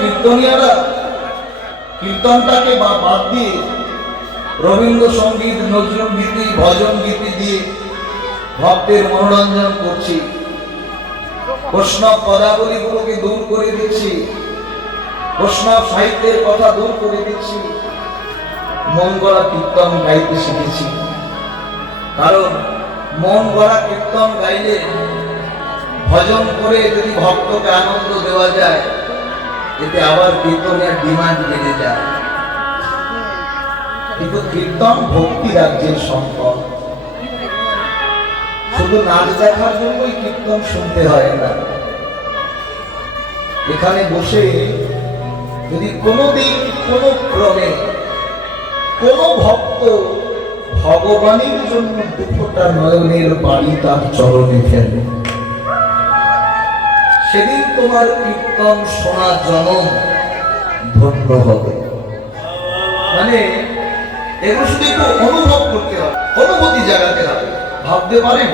কীর্তনিয়ারা কীর্তনটাকে বা বাদ দিয়ে রবীন্দ্রসঙ্গীত নজরুল গীতি ভজন গীতি দিয়ে ভক্তের মনোরঞ্জন করছি। বৈষ্ণব পদাবলীগুলোকে দূর করে দিচ্ছি। বৈষ্ণব সাহিত্যের কথা দূর করে দিচ্ছি। মন গড়া কীর্তন গাইতে শিখেছি। কারণ মন গড়া কীর্তন গাইলে ভজন করে যদি ভক্তকে আনন্দ দেওয়া যায় এতে আবার কীর্তনের ডিমান্ড বেড়ে যায়। কিন্তু কীর্তন ভক্তি রাজ্যের সম্পদ শুধু নাচ দেখার জন্যই কীর্তন শুনতে হয় না। এখানে বসে যদি কোনোদিন, কোনো ক্রমে, কোনো ভক্ত ভগবানের জন্য দুটোটা নয়নের বাড়ি তার চরণে ফেলে। সেদিন তোমার কীর্তন শোনা জনম ধন্য হবে। মানে এগুলো শুধু একটু অনুভব করতে হবে, অনুভূতি জাগাতে হবে। ভাবতে পারেন,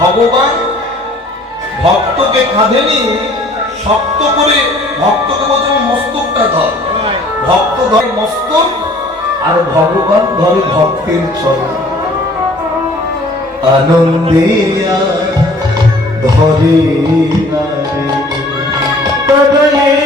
ভগবান ভক্তকে কাঁধে শক্ত করে ভক্তকে বলছে মস্তকটা ধর। ভক্ত ধরে মস্তক, আর ভগবান ধরে ভক্তের চরণ। আনন্দে ধরে না போல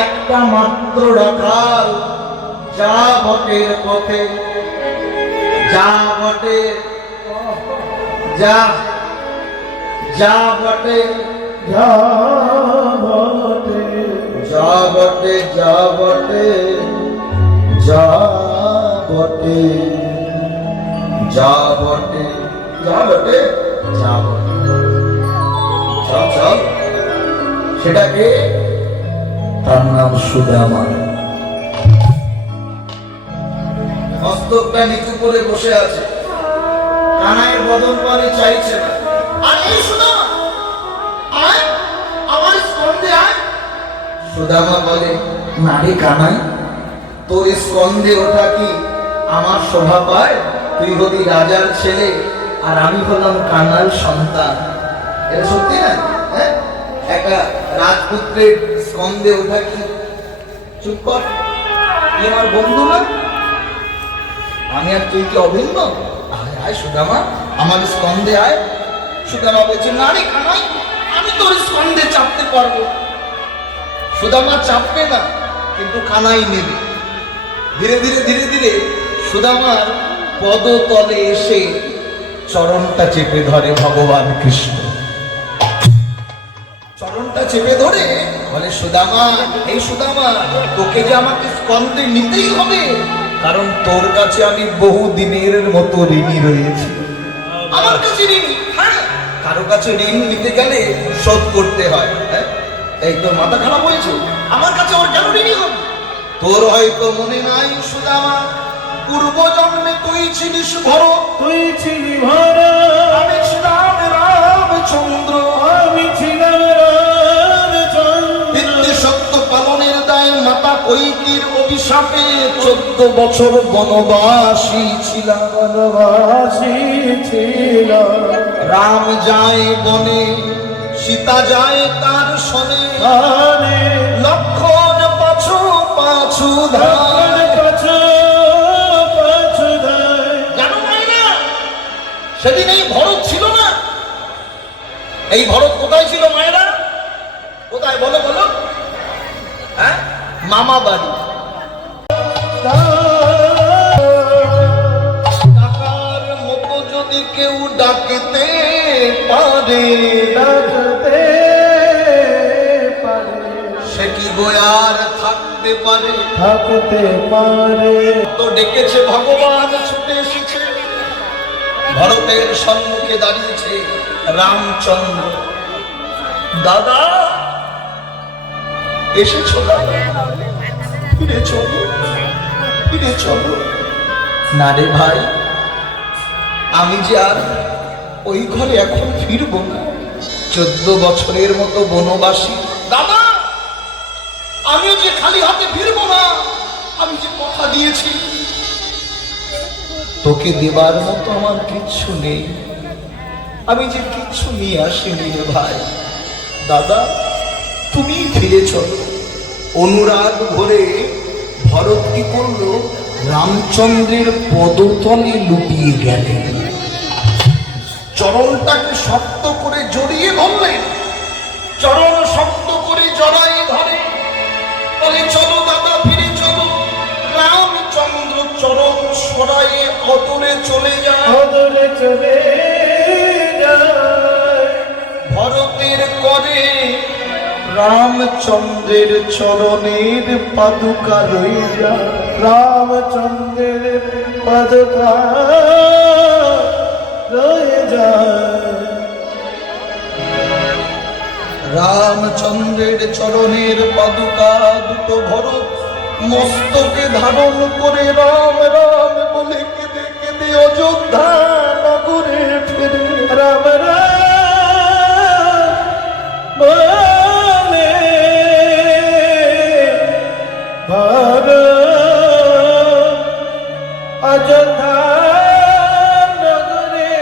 একটা মাত্র রাখাল যা বটের পথে। যা বটে। যা। যা বটে। যা বটে। যা বটে যা বটে। যা বটে। যা বটে। যা বটে। যা বটে। চল চল। সেটাকে তার নাম সুদামা মস্তকটা নিচু করে বসে আছে। কানাইয়ের বদন পানি চাইছে না। আর এই সুদামা আমার স্কন্ধে সুদামা বলে নারী কানাই, তোর স্কন্ধে ওঠা কি আমার শোভা পায়? তুই হলি রাজার ছেলে, আর আমি হলাম কানার সন্তান। এটা সত্যি না? হ্যাঁ? একটা রাজপুত্রের স্কন্ধে ওঠা কি? চুপ কর। তুই আমার বন্ধু না? আমি আর তুই কি অভিন্ন? আয় আয় সুদামা, আমার স্কন্ধে আয়। সুদামা বলছে, না রে কানাই, আমি তোর স্কন্ধে চাপতে পারব। সুদামা চাপবে না, কিন্তু কানাই নেবে। ধীরে ধীরে ধীরে ধীরে সুদামার পদতলে এসে চরণটা চেপে ধরে ভগবান কৃষ্ণ। চরণটা চেপে ধরে বলে, সুদামা, এই সুদামা, তোকে যে আমাকে স্কন্ধে নিতেই হবে, কারণ তোর কাছে আমি বহু দিনের মতো ঋণী রয়েছি। আমার কাছে ঋণী হ্যাঁ কারও কাছে ঋণ নিতে গেলে শোধ করতে হয় হ্যাঁ? এই তোর মাথা খারাপ হয়েছে? আমার কাছে ওর কেন ঋণী হবি? তোর হয়তো মনে নাই, সুদামা পূর্ব জন্মে তুই ছিলিস ভরত। তুই ছিলি ভরা মাতা অভিশাপে চোদ্দ বছর বনবাসী ছিলাম। বনবাসী ছিল রাম যায় বনে সীতা যায় তার সনে লক্ষণ পাছু পাছু ধান পাছু পাছু জানো সেদিন এই ভরত ছিল না। এই ভরত কোথায় ছিল মায়েরা? কোথায়? বলো বলো। মামা বাড়ি। টাকার মতো যদি কেউ ডাকতে পারে ডাকতে পারে সেটি গোয়ার থাকতে পারে? থাকতে পারে। তো ডেকেছে ভগবান ছুটে এসেছে। ভারতের সম্মুখে দাঁড়িয়েছে রামচন্দ্র। দাদা এসেছ দাদা ফিরে চলো ফিরে চলো। না রে ভাই, আমি যে আর ওই ঘরে এখন ফিরবো না। চোদ্দ বছরের মতো বনবাসী। দাদা, আমিও যে খালি হাতে ফিরবো না, আমি যে কথা দিয়েছি, তোকে দেবার মতো আমার কিচ্ছু নেই। আমি যে কিচ্ছু নিয়ে আসিনি রে ভাই। দাদা তুমি ফিরে চলো। অনুরাগ ভরে ভরত কি করল? রামচন্দ্রের পদতলে লুটিয়ে গেলেন চরণটাকে শক্ত করে জড়িয়ে ধরলেন। চরণ শক্ত করে জড়াই ধরে। বলে চলো দাদা ফিরে চলো। রামচন্দ্র চরণ সরাইয়ে অদূরে চলে যায়। চলে যায়। ভরতের করে রামচন্দ্রের চরণের পাদুকা রই যায় রামচন্দ্রের পাদুকা রামচন্দ্রের চরণের পাদুকা দুটো ভরত মস্তকে ধারণ করে রাম রাম বলে কেঁদে কেঁদে অযোধ্যা নগরে ফিরে। রাম রাম অযোধ্যা নগরে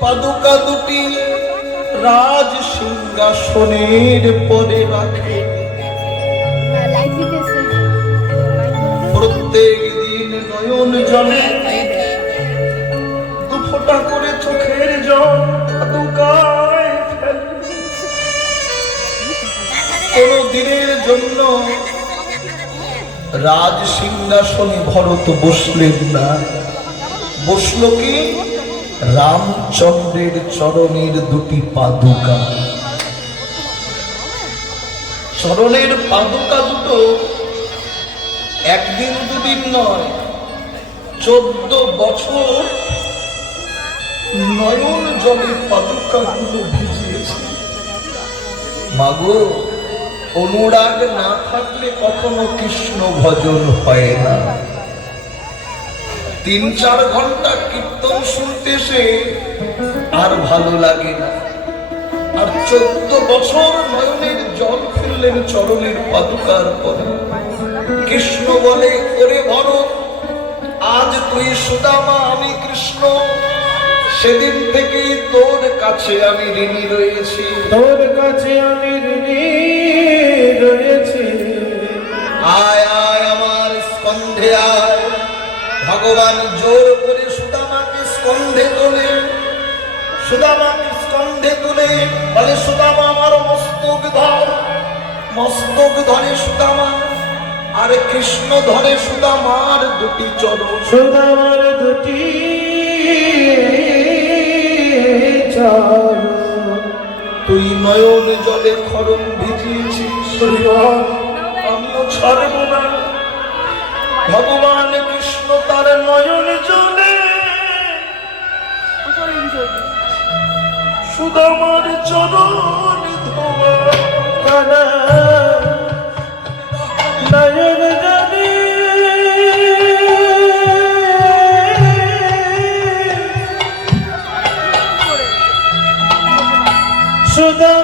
পাদুকা দুটি রাজ সিংহাসনের পরে রাখে। প্রত্যেক দিন নয়ন জলে দিনের জন্য। রাজ সিংহাসনে ভরত বসলেন না। বসল কি? রামচন্দ্রের চরণের দুটি পাদুকা। চরণের পাদুকা দুটো একদিন দুদিন নয়, চোদ্দ বছর নয়ন জলে পাদুকা গুলো ভিজিয়েছে। মাগো অনুরাগ না থাকলে কখনো কৃষ্ণ ভজন হয় না। তিন চার ঘণ্টা কীর্তন শুনতে সে আর ভালো লাগে না। আর চোদ্দ বছর নয়নের জল ফেললেন চরণের পাদুকার পরে। কৃষ্ণ বলে, ওরে ভরত, আজ তুই সুদামা, আমি কৃষ্ণ। সেদিন থেকে তোর কাছে আমি ঋণী রয়েছি। তোর কাছে আমি ঋণী রয়েছি। আয় আয় আমার স্কন্ধে আয়। ভগবান জোর করে সুদামাকে স্কন্ধে তোলে। সুদামাকে স্কন্ধে তুলে। বলে সুদামা আমার মস্তক ধর। মস্তক ধরে সুদামা আর কৃষ্ণ ধরে সুদামার দুটি চরণ। সুদামার দুটি তুই নয়ন জলে খরম ভিজিয়েছিস। আমিও ছাড়ব না। ভগবান কৃষ্ণ তার নয়ন জলে। সুদামার চরণ ধোয়া। নয়ন জলে সুদামার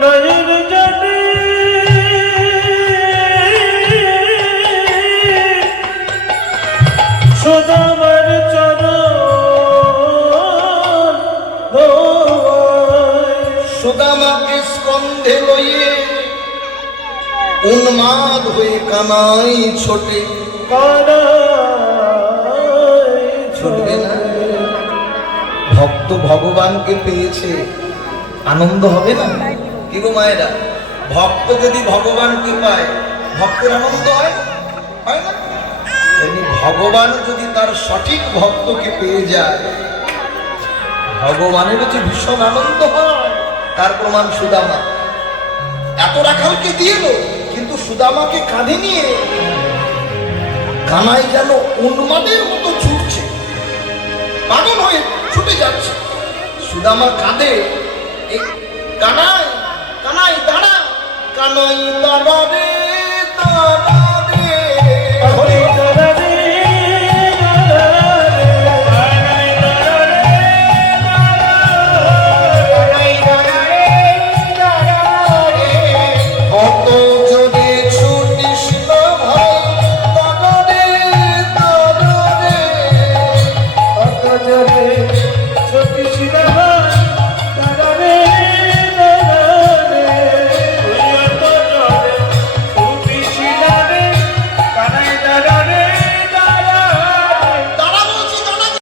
নয়ন জানে। সুদামার চরণ সুদামাকে স্কন্ধে লইয়ে উন্মাদ হয়ে কানাই ছোটে। ছুটবে না? ভক্ত ভগবানকে পেয়েছে। আনন্দ হবে না? গো মায়েরা, ভক্ত যদি ভগবানকে পায় ভক্তের আনন্দ হয়? হয় ভগবান যদি তার সঠিক ভক্তকে পেয়ে যায়, ভগবানের যে ভীষণ আনন্দ হয়, তার প্রমাণ সুদামা। এত রাখালকে দিল কিন্তু সুদামাকে কাঁধে নিয়ে কানাই যেন উন্মাদের মতো ছুটছে। পাগল হয়ে ছুটে যাচ্ছে। সুদামা কাঁধে এই কানাই কানাই দাঁড়া কানাই দাঁড়া রে